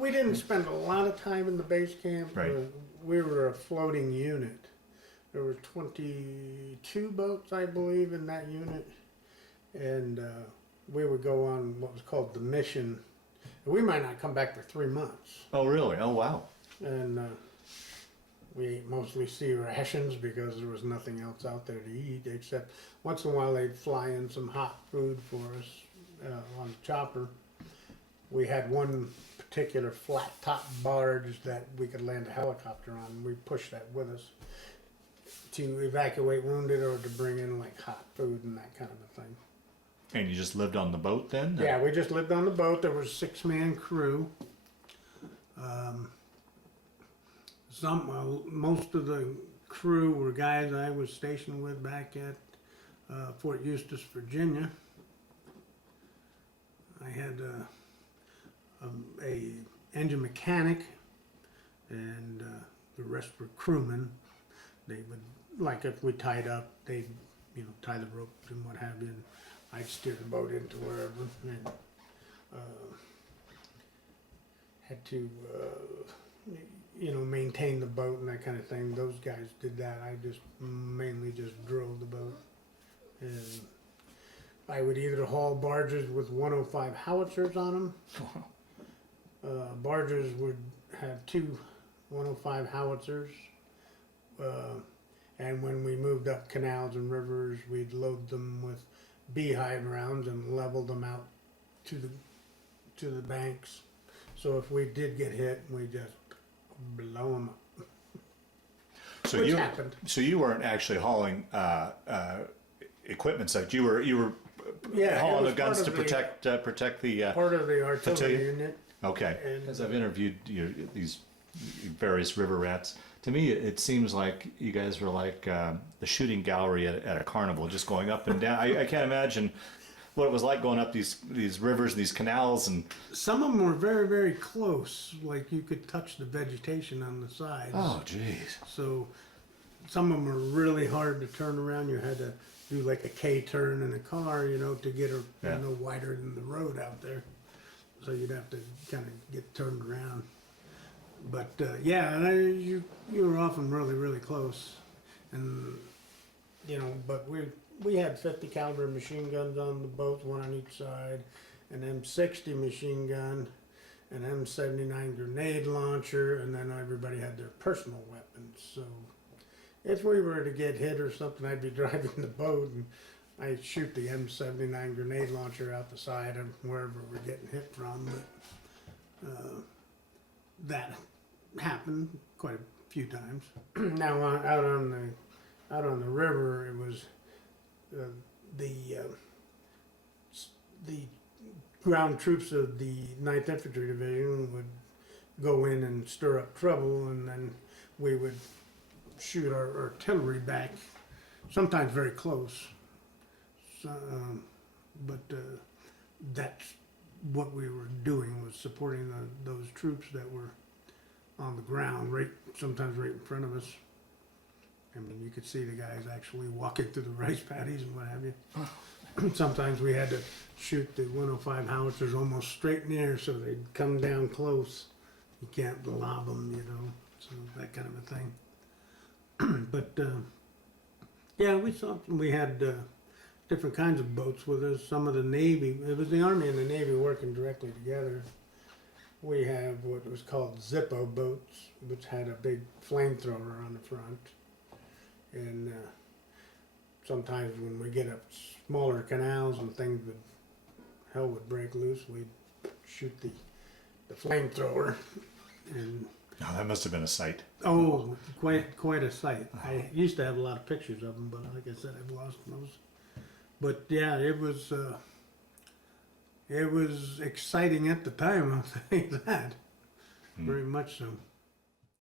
we didn't spend a lot of time in the base camp. Right. We were a floating unit. There were 22 boats, I believe, in that unit. And we would go on what was called the mission. We might not come back for 3 months. Oh, really? Oh, wow. And we ate mostly sea rations because there was nothing else out there to eat, except once in a while they'd fly in some hot food for us on the chopper. We had one particular flat top barge that we could land a helicopter on. We pushed that with us to evacuate wounded or to bring in like hot food and that kind of a thing. And you just lived on the boat then? Yeah, we just lived on the boat. There was a 6-man crew. Most of the crew were guys I was stationed with back at Fort Eustis, Virginia. I had a engine mechanic, and the rest were crewmen. They would, like if we tied up, they'd tie the ropes and what have you, and I'd steer the boat into wherever. And had to maintain the boat and that kind of thing. Those guys did that. I just mainly just drove the boat. And I would either haul barges with 105 howitzers on them. Barges would have 2 105 howitzers. And when we moved up canals and rivers, we'd load them with beehive rounds and level them out to the banks. So if we did get hit, we just blow them up. So Which happened. So you weren't actually hauling equipment set. You were hauling the guns to protect the part of the artillery unit. Okay. As I've interviewed these various river rats, to me it seems like you guys were like the shooting gallery at a carnival, just going up and down. I can't imagine what it was like going up these rivers, these canals, and some of them were very, very close. Like you could touch the vegetation on the sides. Oh, geez. So some of them were really hard to turn around. You had to do like a K-turn in a car, to get her no wider than the road out there. So you'd have to kind of get turned around. But you were often really, really close, and but we had 50 caliber machine guns on the boat, one on each side, an M60 machine gun, an M79 grenade launcher, and then everybody had their personal weapons. So if we were to get hit or something, I'd be driving the boat and I'd shoot the M79 grenade launcher out the side of wherever we're getting hit from. But that happened quite a few times. Now out on the river, it was the ground troops of the 9th Infantry Division would go in and stir up trouble, and then we would shoot our artillery back, sometimes very close. So, but that's what we were doing, was supporting those troops that were on the ground, sometimes right in front of us. I mean, you could see the guys actually walking through the rice paddies and what have you. Sometimes we had to shoot the 105 howitzers almost straight in the air so they'd come down close. You can't lob them, so that kind of a thing. But we had different kinds of boats with us. Some of the Navy, it was the Army and the Navy working directly together. We have what was called Zippo boats, which had a big flamethrower on the front. And sometimes when we get up smaller canals and things would break loose, we'd shoot the flamethrower. And that must have been a sight. Oh, quite a sight. I used to have a lot of pictures of them, but like I said, I've lost those. But yeah, it was exciting at the time, I'll say that. Very much so.